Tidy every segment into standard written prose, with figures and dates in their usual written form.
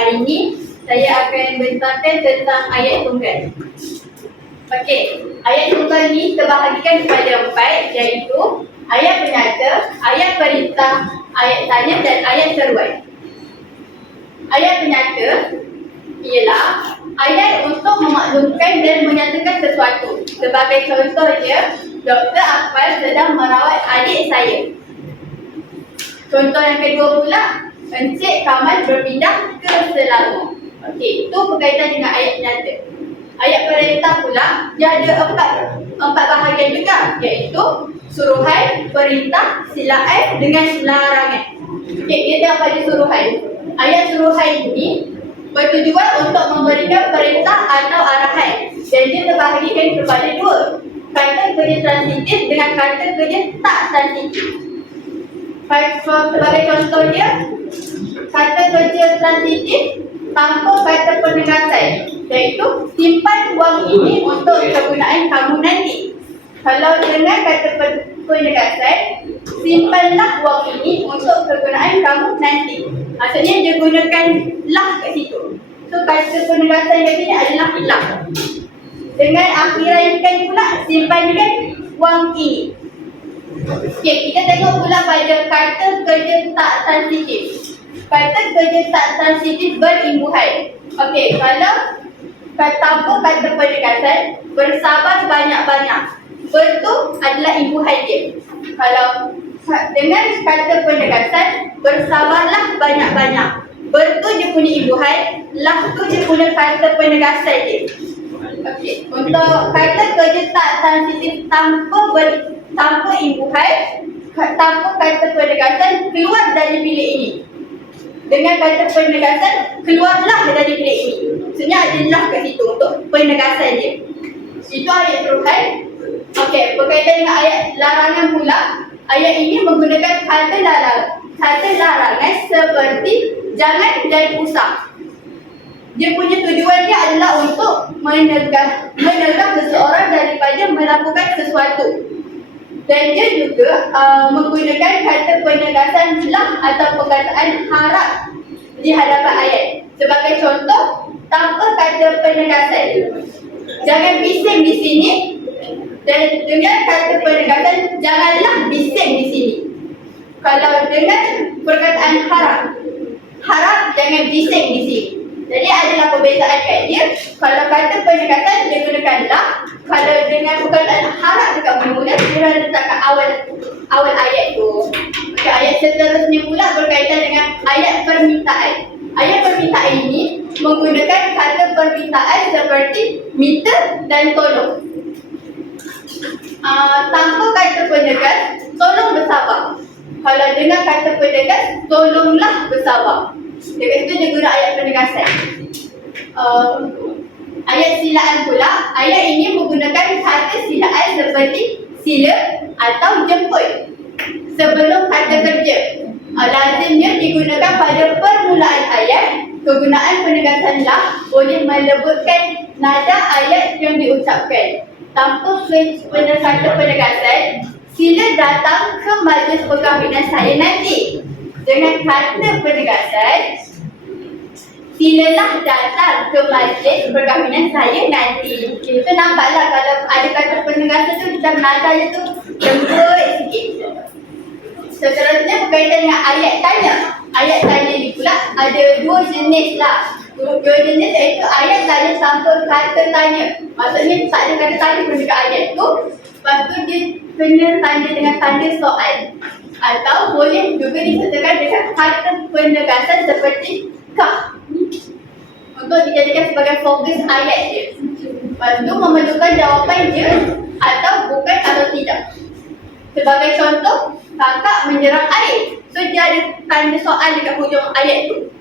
Hari ini saya akan bentangkan tentang ayat tunggal. Okey, ayat tunggal ni terbahagikan kepada 4, iaitu ayat penyata, ayat perintah, ayat tanya dan ayat seruan. Ayat penyata ialah ayat untuk memaklumkan dan menyatakan sesuatu. Sebagai contohnya, Dr. Akmal sedang merawat adik saya. Contoh yang kedua pula, Encik Kamal berpindah ke Selangor. Okey, itu berkaitan dengan ayat penyata. Ayat perintah pula, dia ada empat bahagian juga, iaitu suruhan, perintah, silaan dengan larangan. Okey, dia dah pada suruhan. Ayat suruhan ini bertujuan untuk memberikan perintah atau arahan, dan dia terbahagikan kepada dua, kata kerja transitif dengan kata kerja tak transitif. Sebagai contohnya, kata kerja transitif tanpa kata penegasan, iaitu simpan wang ini untuk kegunaan kamu nanti. Kalau dengan kata penegasan, simpanlah wang ini untuk kegunaan kamu nanti. Maksudnya dia gunakan lah kat situ. So kata penegasan kat sini adalah lah. Dengan akhirkan pula simpankan wang ini. Okey, kita tengok pula pada kata kerja tak transitif. Kata kerja tak transitif berimbuhan. Okey, kalau tanpa kata penegasan, bersabar banyak-banyak. Ber tu adalah imbuhan dia. Kalau dengan kata penegasan, bersabarlah banyak-banyak. Ber tu dia punya imbuhan, lah tu dia punya kata penegasan dia. Okey, untuk kata kerja tak transitif tanpa imbuhan, tanpa kata penegasan, keluar dari bilik ini. Dengan kata penegasan, keluarlah dari bilik ini. Maksudnya adalah kat situ untuk penegasan dia. Itu ayat suruhan. Okey, berkaitan dengan ayat larangan pula, ayat ini menggunakan kata larangan seperti jangan dan usah. Dia punya tujuan dia adalah untuk menegah seseorang daripada melakukan sesuatu. Dan dia juga menggunakan kata penegasan lah atau perkataan harap di hadapan ayat. Sebagai contoh, tanpa kata penegasan, jangan bising di sini, dan dengan kata penegasan, janganlah bising di sini. Kalau dengan perkataan harap jangan bising di sini. Jadi adalah perbezaan kat dia. Kalau kata penegasan dia gunakan lah. Kalau dengan perkataan harap dekat mula-mula, dia letakkan awal ayat tu. Okay, ayat seterusnya pula berkaitan dengan ayat permintaan. Ayat permintaan ini menggunakan kata permintaan seperti minta dan tolong. Tanpa kata penegas, tolong bersabar. Kalau dengan kata penegas, tolonglah bersabar. Dekat situ dia guna ayat penegasan. Ayat silaan pula, ayat ini menggunakan kata silaan seperti sila atau jemput sebelum kata kerja. Lazimnya digunakan pada permulaan ayat. Kegunaan penegasan lah boleh melebutkan nada ayat yang diucapkan. Tanpa kata penegasan, sila datang ke majlis perkahwinan saya nanti. Dengan kata penegasan, silalah datang ke majlis perkahwinan saya nanti. Kita nampaklah kalau ada kata penegasan tu, macam nadanya tu lembut sikit. Seterusnya berkaitan dengan ayat tanya. Ayat tanya ni pula ada dua jenis lah. Dua jenis, iaitu ayat tanya sampai kata tanya. Maksudnya tak ada kata tanya pun dekat ayat tu. Lepas tu dia kena tanya dengan tanda soal. Atau boleh juga disertakan dengan kata penegasan seperti kah, untuk dijadikan sebagai fokus ayat dia. Lepas tu memerlukan jawapan ya atau bukan atau tidak. Sebagai contoh, kakak menyerang air. So dia ada tanda soal dekat hujung ayat tu.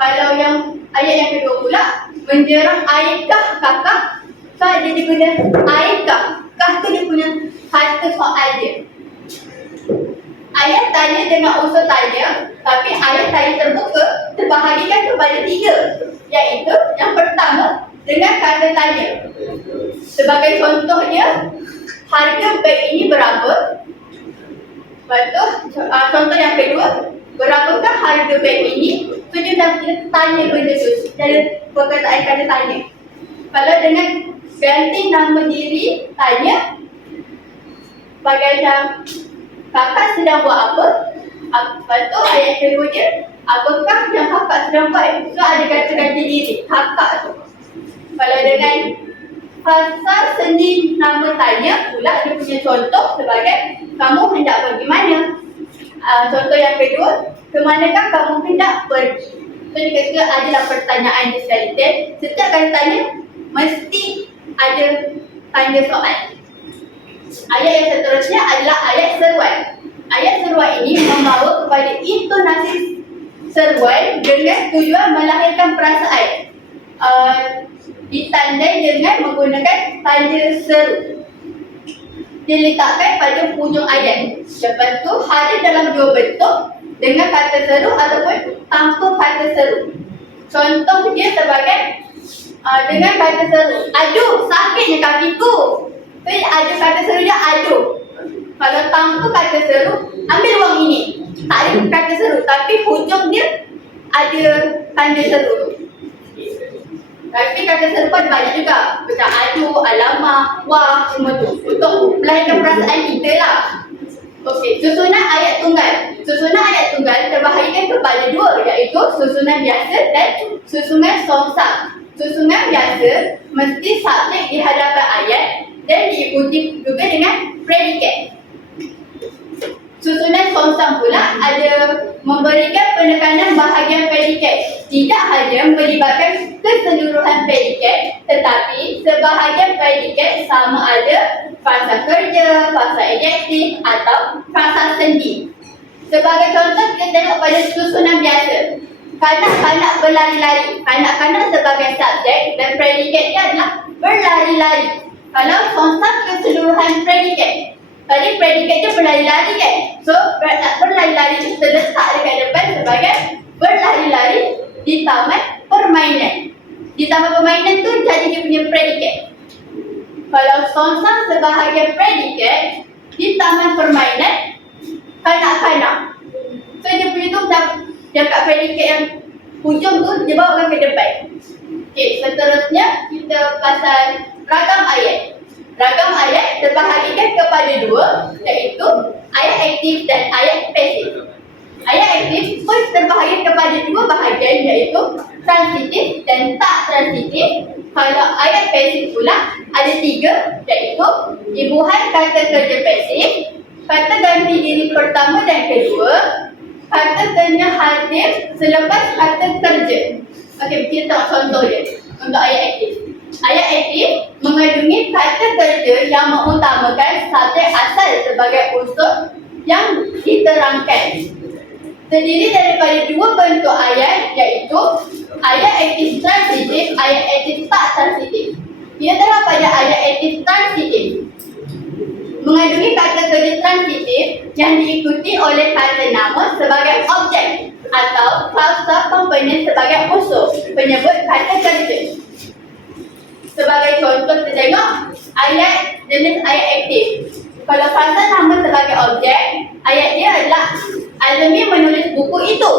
Kalau yang ayat yang kedua pula, menyerang airkah kakak? So dia guna airkah. Kah tu dia punya kata soal dia. Ayat tanya dengan unsur tanya, tapi ayat tanya terbuka terbahagikan kepada 3, iaitu yang pertama dengan kata tanya. Sebagai contohnya, harga beg ini berapa? Lepas tu, contoh yang kedua, berapakah harga beg ini? So dia dah tanya benda tu. Dari perkataan kata tanya. Kalau dengan ganti nama diri, tanya bagai macam kakak sedang buat apa? Lepas tu ayat kedua dia, apakah yang kakak sedang buat? So ada kata ganti diri, kakak tu. Kalau dengan pasal seni nama tanya pula dia punya contoh sebagai kamu hendak pergi mana? Contoh yang kedua, ke manakah kamu hendak pergi? So dia kata adalah pertanyaan di sekali. Dan setiap kali tanya mesti ada tanda soal. Ayat yang seterusnya adalah ayat seruan. Ayat seruan ini membawa kepada intonasi seruan dengan tujuan melahirkan perasaan. Ditandai dengan menggunakan tanda seru. Diletakkan pada hujung ayat. Lepas tu ada dalam dua bentuk, dengan kata seru ataupun tanpa kata seru. Contoh dia sebagai dengan kata seru, aduh sakitnya kakiku. Jadi ada kata seru dia aduh. Kalau tanpa kata seru, ambil wang ini. Tak ada kata seru, tapi hujung dia ada tanda seru. Tapi kata seru pun banyak juga. Macam aduh, alamak, wah, semua tu. Untuk melahirkan perasaan kita lah. Okey, susunan ayat tunggal. Susunan ayat tunggal terbahagikan kepada dua, iaitu susunan biasa dan susunan songsang. Susunan biasa mesti subjek di hadapan ayat dan diikuti juga dengan predikat. Susunan songsang pula ada memberikan penekanan bahagian predikat. Tidak hanya melibatkan keseluruhan predikat, tetapi sebahagian predikat sama ada frasa kerja, frasa adjektif atau frasa sendi. Sebagai contoh, kita tengok pada susunan biasa. Kanak-kanak berlari-lari. Kanak-kanak sebagai subjek dan predikatnya adalah berlari-lari. Kalau songsang keseluruhan predikat. Tadi predikatnya berlari-lari kan? So, berlari-lari itu terletak dekat depan sebagai berlari-lari di taman permainan. Di taman permainan tu jadi dia punya predikat. Kalau songsang sebahagian predikat di taman permainan, kanak-kanak. So, dia punya tu dia kat predikat yang hujung tu dia bawakan ke depan. Okey, seterusnya kita pasal ragam ayat. Ragam ayat terbahagikan kepada dua, iaitu ayat aktif dan ayat pasif. Ayat aktif pun terbahagi kepada dua bahagian, iaitu transitif dan tak transitif. Kalau ayat pasif pula ada tiga, iaitu imbuhan kata kerja pasif, kata ganti diri pertama dan kedua, kata kerja hadir selepas kata kerja. Okey, kita tengok contoh dia untuk ayat aktif. Ayat aktif mengandungi kata kerja yang mengutamakan subjek asal sebagai unsur yang diterangkan. Terdiri daripada dua bentuk ayat, iaitu ayat aktif transitif, ayat aktif tak transitif. Kita tengok pada ayat aktif transitif. Mengandungi kata kerja transitif yang diikuti oleh kata nama sebagai objek atau klausa komponen sebagai unsur penyebut kata kerja. Sebagai contoh, kita tengok ayat jenis ayat aktif. Kalau fasa nama sebagai objek, ayat dia adalah Almi menulis buku itu.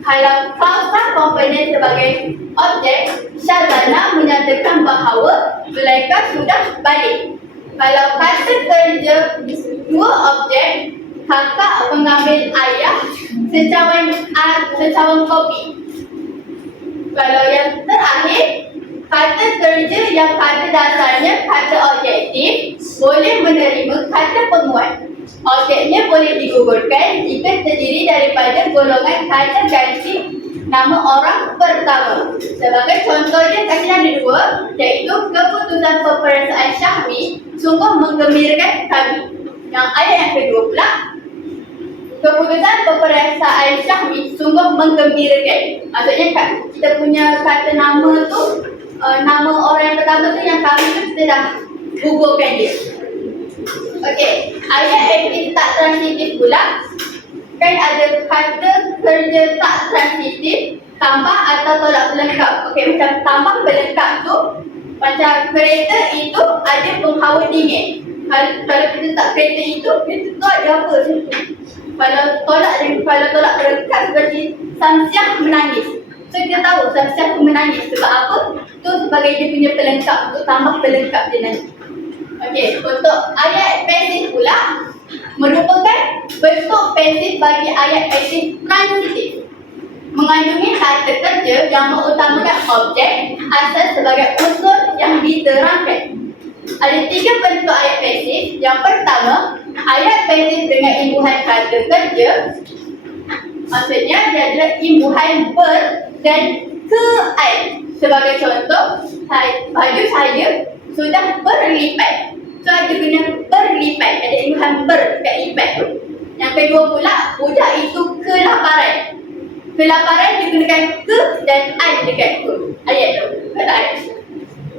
Kalau klausa komponen sebagai objek, Syazana menyatakan bahawa Zulaikha sudah balik. Kalau kata kerja dua objek, kakak mengambil ayah secawan kopi. Kalau yang terakhir, kata kerja yang kata dasarnya kata objektif boleh menerima kata penguat. Objeknya boleh digugurkan jika terdiri daripada golongan kata ganti nama orang pertama. Sebagai contoh dia kasih ada dua, iaitu keputusan peperiksaan Syahmi sungguh menggembirakan kami. Yang ayat yang kedua pula, keputusan peperiksaan Syahmi sungguh menggembirakan. Maksudnya kita punya kata nama tu, nama orang yang pertama tu yang kami tu kita dah gugurkan dia. Okey, ayat aktif tak transitif pula kan ada kata kerja tak transitif, tambah atau tolak pelengkap. Okey, macam tambah pelengkap tu, macam kereta itu ada penghawa dingin. Kalau kita tak kereta itu tu ada apa macam tu. Kalau tolak terdekat berarti Samsiah menangis. So kita tahu Samsiah tu menangis sebab apa? Tu sebagai dia punya pelengkap untuk tambah pelengkap dia nanti. Okey, untuk ayat pasif pula merupakan bentuk pasif bagi ayat pasif transitif. Mengandungi kata kerja yang mengutamakan objek asal sebagai unsur yang diterangkan. Ada 3 bentuk ayat pasif. Yang pertama, ayat pasif dengan imbuhan kata kerja. Maksudnya dia adalah imbuhan ber dan ke-ai. Sebagai contoh, baju saya sudah berlipat. So ada guna berlipat, ada imbuhan ber dekat lipat tu. Yang kedua pula, budak itu kelaparan. Kelaparan digunakan ke dan ai dekat tu. Ayat tu, kata ayat.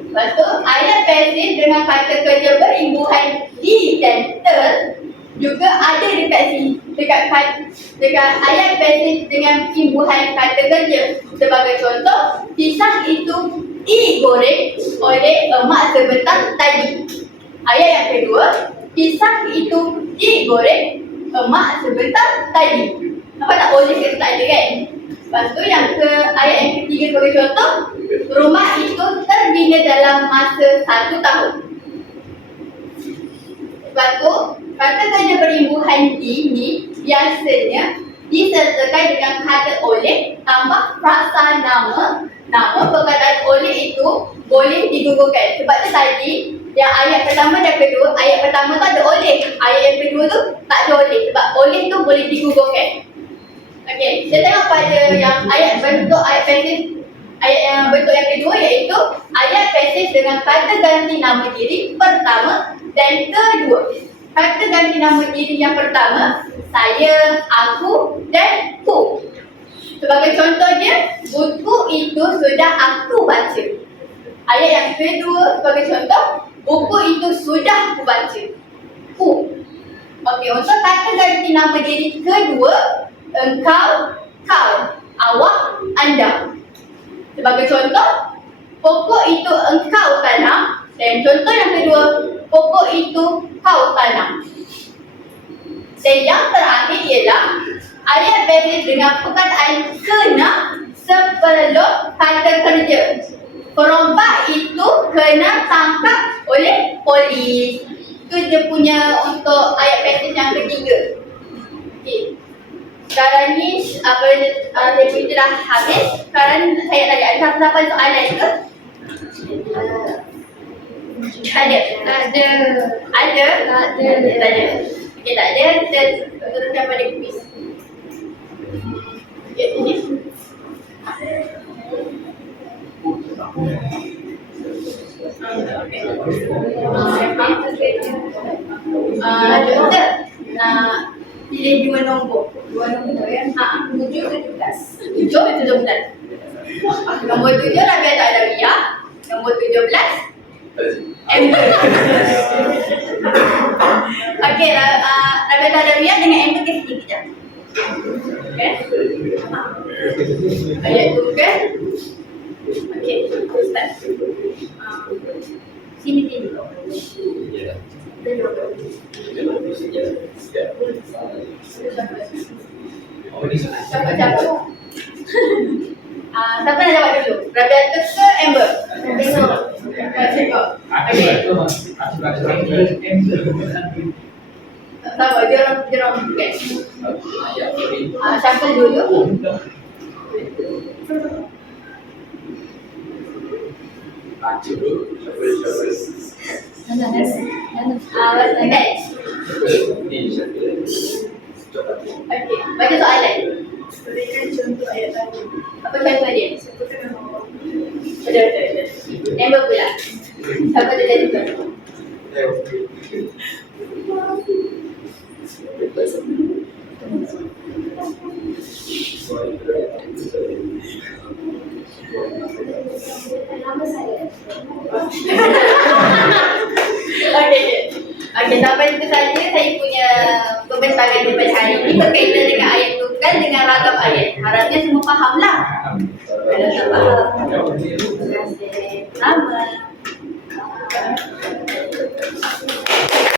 Lepas tu, ayat pasif dengan kata kerja berimbuhan di dan ter juga ada dekat sini, dekat ayat pasif dengan imbuhan kata kerja. Sebagai contoh, pisang itu digoreng oleh emak sebentar tadi. Ayat yang kedua, pisang itu digoreng emak sebentar tadi. Nampak tak oleh kita tak ada kan? Lepas tu ayat yang ketiga sebagai contoh, rumah itu terbina dalam masa 1 tahun. Lepas tu, kata kerja berimbuhan di ni biasanya disertakan dengan kata oleh tambah frasa nama. Nama perkataan oleh itu boleh digugurkan. Sebab tu tadi yang ayat pertama dan kedua, ayat pertama tu ada oleh, ayat yang kedua tu tak ada oleh. Sebab oleh tu boleh digugurkan. Okey, kita tengok pada yang bentuk ayat pasif. Ayat yang bentuk yang kedua iaitu ayat pasif dengan kata ganti nama diri pertama dan kedua. Kata ganti nama diri yang pertama, saya, aku dan ku. Sebagai contohnya, buku itu sudah aku baca. Ayat yang kedua sebagai contoh, buku itu sudah aku baca. Ku. Okey, untuk kata ganti nama diri kedua, engkau, kau, awak, anda. Sebagai contoh, pokok itu engkau tanam. Dan contoh yang kedua, pokok itu kau tanam. Dan yang terakhir ialah ayat pasif dengan perkataan kena sebelum kata kerja. Perompak itu kena tangkap oleh polis. Itu dia punya untuk ayat pasif yang ketiga. Okey. Sekarang ni kita dah habis. Sekarang saya tanya, ada siapa soalan ke? Ada. Tanya. Okey, tak ada. Kita teruskan pada kuis. Okey, sini. Doktor nak pilih 2 nombor. 2 nombor ya. 7 ke 17? 7 ke 17? Nombor 7 Rabiat Adawiyah. Nombor 17 Amber. Okey, Rabiat Adawiyah dengan Amber ke sini kejap. Okey. Ayat tu kan? Okey, start. Sini. Siapa? Siapa nak jawab dulu? Rabiat ke Amber? Tengok. Okey. Sabar, dia orang bukan. Siapa dulu? Okey, baca soalan. Berikan contoh ayat tadi. Apa contoh dia? Sebutkan nama orang. Betul. Amber pula. Siapa tu jadi contoh? Nama saya. Okey, sampai situ saja saya punya pembentaran daripada hari ini berkaitan dengan ayat tukar dengan ragam ayat. Harapnya semua fahamlah. Kalau tak faham, terima kasih. Sama.